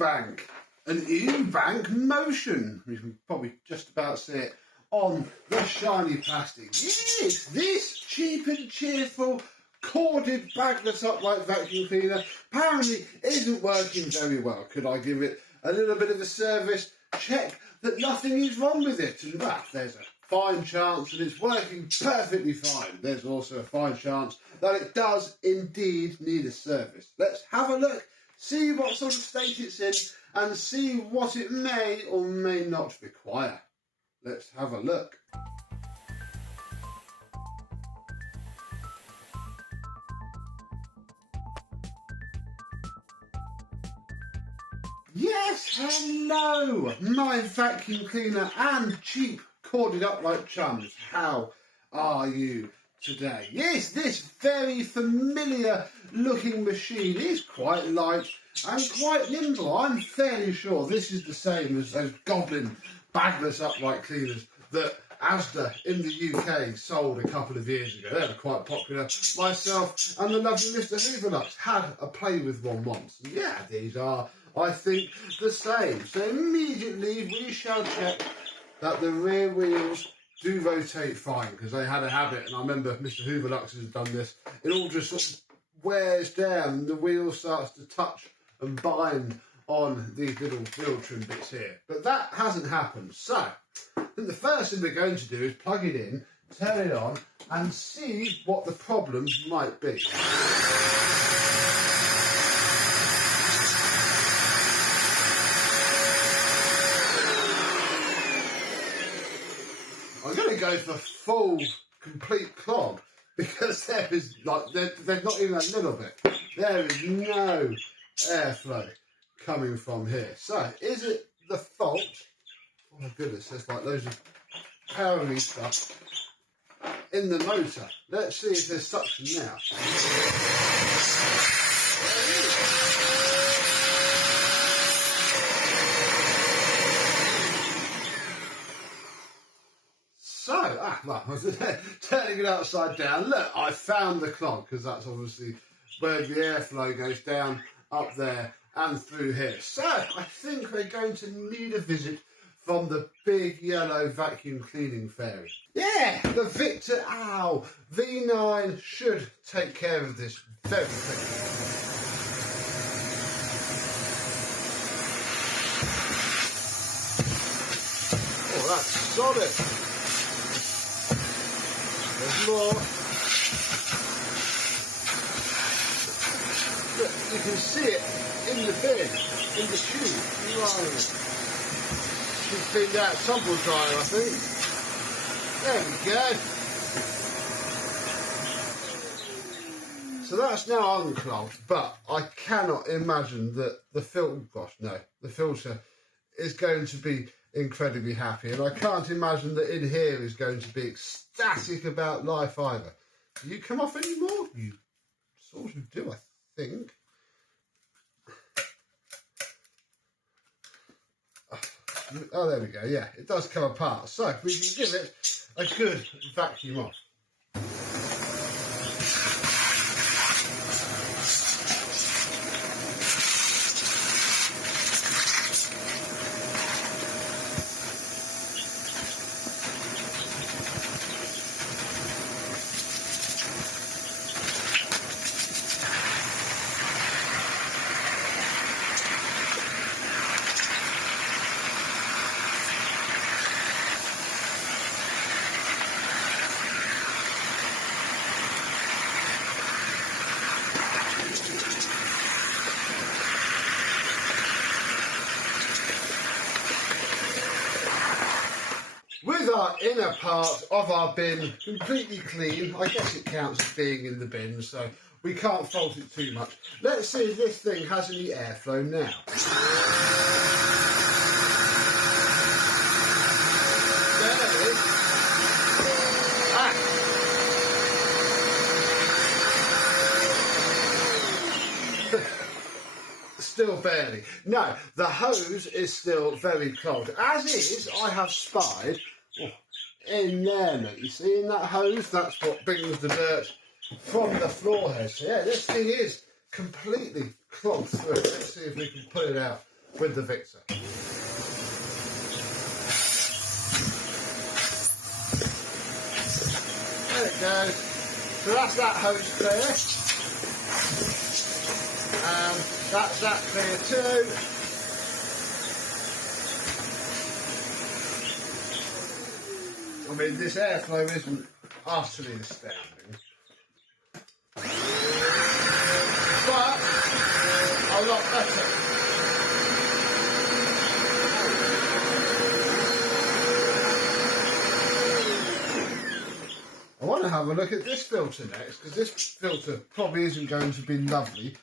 Ewbank, an Ewbank Motion. You can probably just about see it on the shiny plastic. Yes, this cheap and cheerful corded bagless upright vacuum cleaner apparently isn't working very well. Could I give it a little bit of a service, check that nothing is wrong with it? And well, there's a fine chance that it's working perfectly fine. There's also a fine chance that it does indeed need a service. Let's have a look, see what sort of state it's in, and see what it may or may not require. Let's have a look. Yes, hello, my vacuum cleaner and cheap corded upright chums. How are you today? Yes, this very familiar looking machine is quite light and quite nimble. I'm fairly sure this is the same as those goblin bagless upright cleaners that Asda in the UK sold a couple of years ago. They were quite popular. Myself and the lovely Mr. Hooverlux had a play with one once. And yeah, these are, I think, the same. So immediately we shall check that the rear wheels do rotate fine, because they had a habit, and I remember Mr. Hooverlux has done this, it all just sort of wears down and the wheel starts to touch and bind on these little wheel trim bits here. But that hasn't happened. So I think the first thing we're going to do is plug it in, turn it on, and see what the problem might be. I'm going to go for full, complete clog, because there is there's not even a little bit. There is no airflow coming from here. So, is it the fault? Oh my goodness, there's like loads of powering stuff in the motor. Let's see if there's suction now. Well, turning it upside down. Look, I found the clog, because that's obviously where the airflow goes down, up there and through here. So I think we're going to need a visit from the big yellow vacuum cleaning fairy. Yeah, the Victor Owl V9 should take care of this very quickly. Oh, that's solid. There's more. Look, you can see it in the bin, in the tube. Wow. She's cleaned out tumble dryer, I think. There we go. So that's now unclogged, but I cannot imagine that the filter is going to be incredibly happy, and I can't imagine that in here is going to be ecstatic about life either. Do you come off anymore? You sort of do, I think. Oh, there we go. Yeah, it does come apart. So we can give it a good vacuum off. With our inner part of our bin completely clean, I guess it counts as being in the bin, so we can't fault it too much. Let's see if this thing has any airflow now. There it is. Still barely. No, the hose is still very clogged. As is, I have spied, in there, look, you see in that hose, that's what brings the dirt from the floor here. So yeah, this thing is completely clogged through. Let's see if we can pull it out with the Victor. There it goes. So that's that hose clear. And that's that clear too. I mean, this airflow isn't utterly astounding, but a lot better. I want to have a look at this filter next, because this filter probably isn't going to be lovely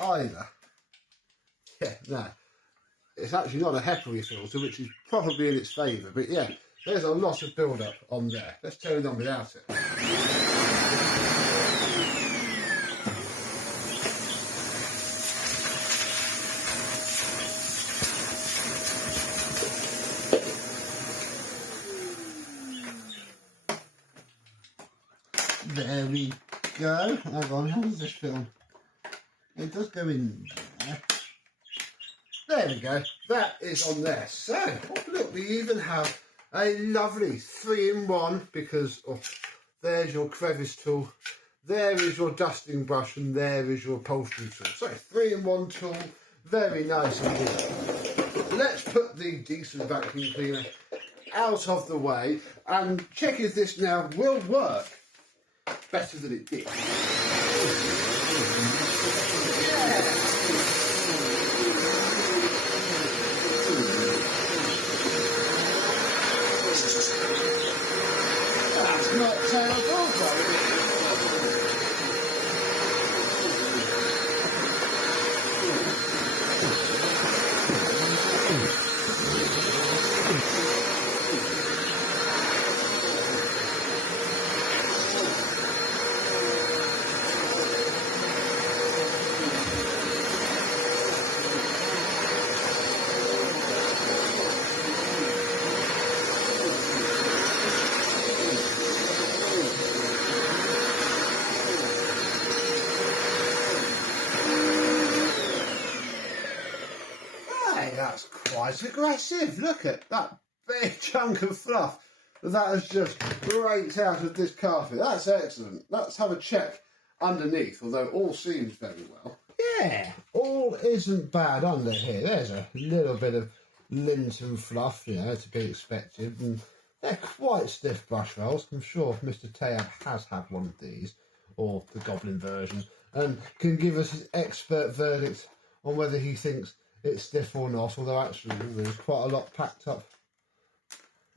either. Yeah, no. It's actually not a Heppery filter, which is probably in its favour, but yeah, there's a lot of build-up on there. Let's turn it on without it. There we go. Hang on, how does this film? It does go in there. There we go. That is on there. So, look, we even have a lovely 3-in-1 because there's your crevice tool, there is your dusting brush, and there is your upholstery tool. So, 3-in-1 tool, very nice and good. Let's put the diesel vacuum cleaner out of the way and check if this now will work better than it did. That's not terrible, though. That's quite aggressive. Look at that big chunk of fluff that has just raked out of this carpet. That's excellent. Let's have a check underneath, although all seems very well. Yeah, all isn't bad under here. There's a little bit of lint and fluff, you know, to be expected, and they're quite stiff brush rolls. I'm sure Mr. Tayab has had one of these, or the Goblin version, and can give us his expert verdict on whether he thinks it's stiff or not, although actually there's quite a lot packed up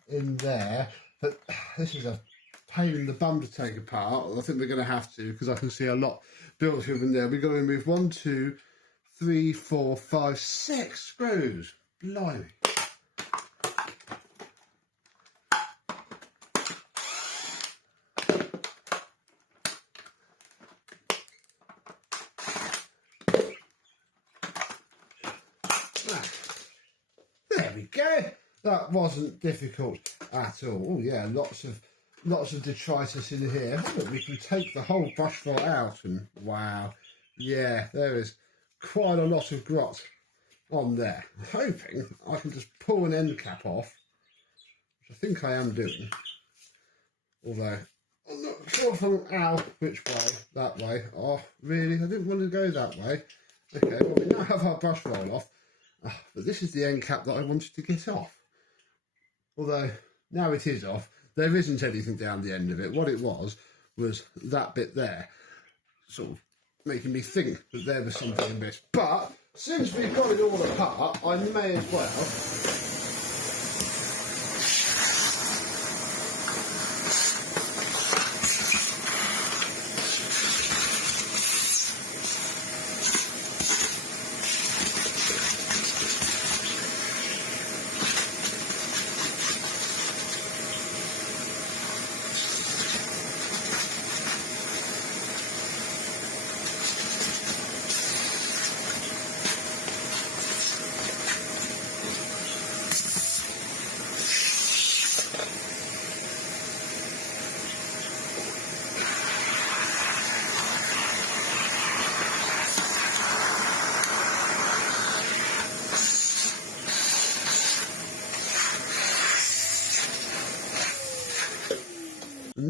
in there. But this is a pain in the bum to take apart. I think we're going to have to, because I can see a lot built up in there. We've got to remove 1, 2, 3, 4, 5, 6 screws. Blimey. There we go. That wasn't difficult at all. Oh yeah, lots of detritus in here. Look, we can take the whole brush roll out, and wow, yeah, there is quite a lot of grot on there. I'm hoping I can just pull an end cap off, which I think I am doing. Although I'm not sure if I'm out which way. That way. Oh, really? I didn't want to go that way. Okay, well we now have our brush roll off. But this is the end cap that I wanted to get off. Although, now it is off, there isn't anything down the end of it. What it was that bit there, sort of making me think that there was something amiss. But, since we've got it all apart, I may as well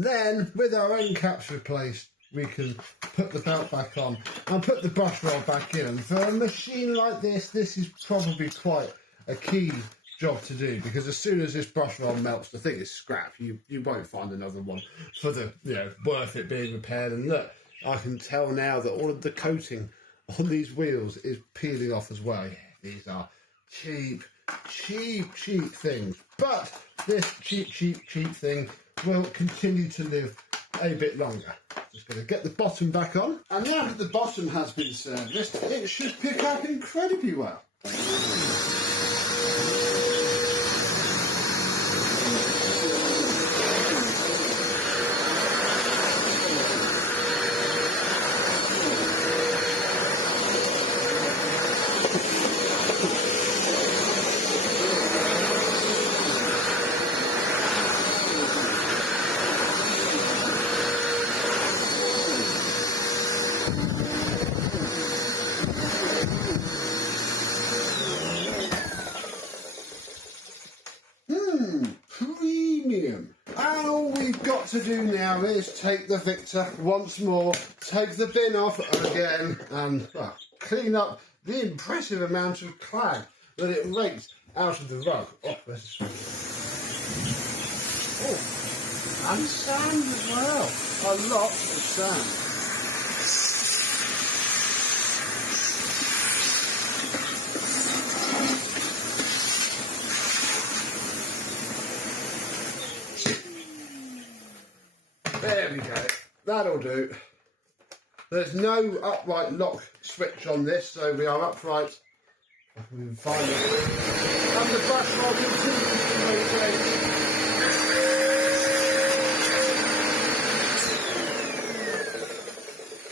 then with our end caps replaced, we can put the belt back on and put the brush roll back in. And for a machine like this is probably quite a key job to do, because as soon as this brush roll melts, the thing is scrap. You won't find another one for the worth it being repaired. And look, I can tell now that all of the coating on these wheels is peeling off as well. Yeah, these are cheap things, but this cheap thing will continue to live a bit longer. Just going to get the bottom back on, and now that the bottom has been serviced, it should pick up incredibly well. Premium. And all we've got to do now is take the Victor once more, take the bin off again, and clean up the impressive amount of clag that it rakes out of the rug. Oh, where's the swing? Oh, and sand as well. A lot of sand. There we go, that'll do. There's no upright lock switch on this, so we are upright. We can find it. And the brush roll continues to rotate.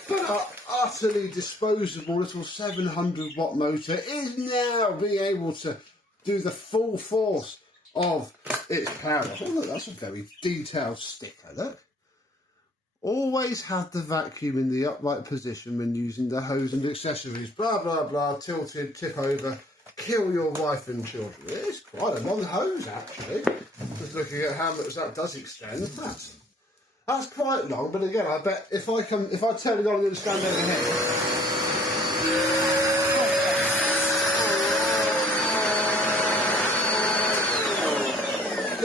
But our utterly disposable little 700 watt motor is now being able to do the full force of its power. Oh look, that's a very detailed sticker, look. Always have the vacuum in the upright position when using the hose and accessories. Blah, blah, blah, tilted, tip over, kill your wife and children. It's quite a long hose, actually. Just looking at how much that does extend. That's quite long, but again, I bet if I turn it on, I'm going to stand over here.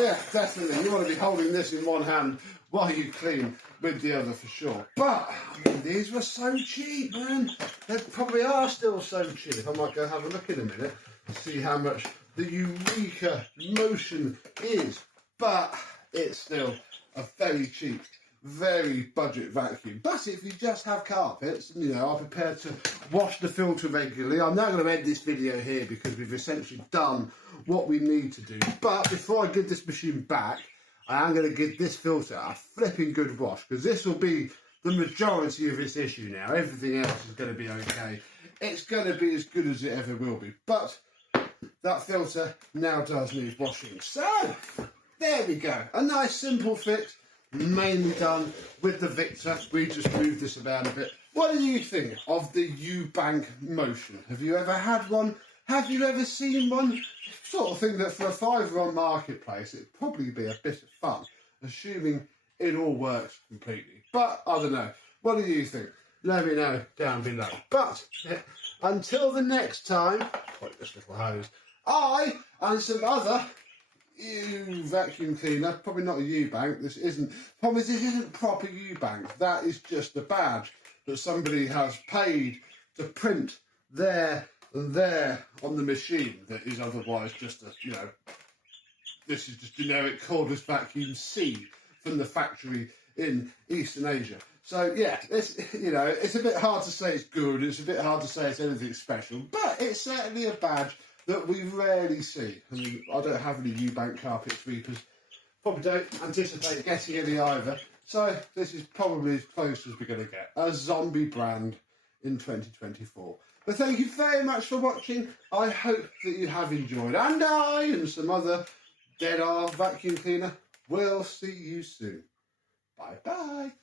Yeah, definitely. You want to be holding this in one hand while you clean with the other for sure. But, I mean, these were so cheap, man. They probably are still so cheap. I might go have a look in a minute and see how much the Ewbank Motion is. But it's still a very cheap, very budget vacuum. But if you just have carpets and, are prepared to wash the filter regularly, I'm now going to end this video here because we've essentially done what we need to do. But before I give this machine back, I am going to give this filter a flipping good wash, because this will be the majority of its issue now. Everything else is going to be okay. It's going to be as good as it ever will be. But that filter now does need washing. So, there we go. A nice simple fix, mainly done with the Victor. We just moved this about a bit. What do you think of the Ewbank Motion? Have you ever had one? Have you ever seen one? Sort of thing that for a £5 on Marketplace, it'd probably be a bit of fun, assuming it all works completely. But, I don't know. What do you think? Let me know down below. But, until the next time, quite this little hose, I and some other vacuum cleaner, probably not a Ewbank, this isn't proper Ewbank. That is just a badge that somebody has paid to print there on the machine, that is otherwise just a, this is just generic cordless vacuum C from the factory in Eastern Asia. So yeah, it's a bit hard to say it's good, it's a bit hard to say it's anything special, but it's certainly a badge that we rarely see. I mean, I don't have any Ewbank carpet sweepers, probably don't anticipate getting any either, so this is probably as close as we're going to get. A zombie brand in 2024. But thank you very much for watching. I hope that you have enjoyed. And I and some other dead vacuum cleaner will see you soon. Bye bye.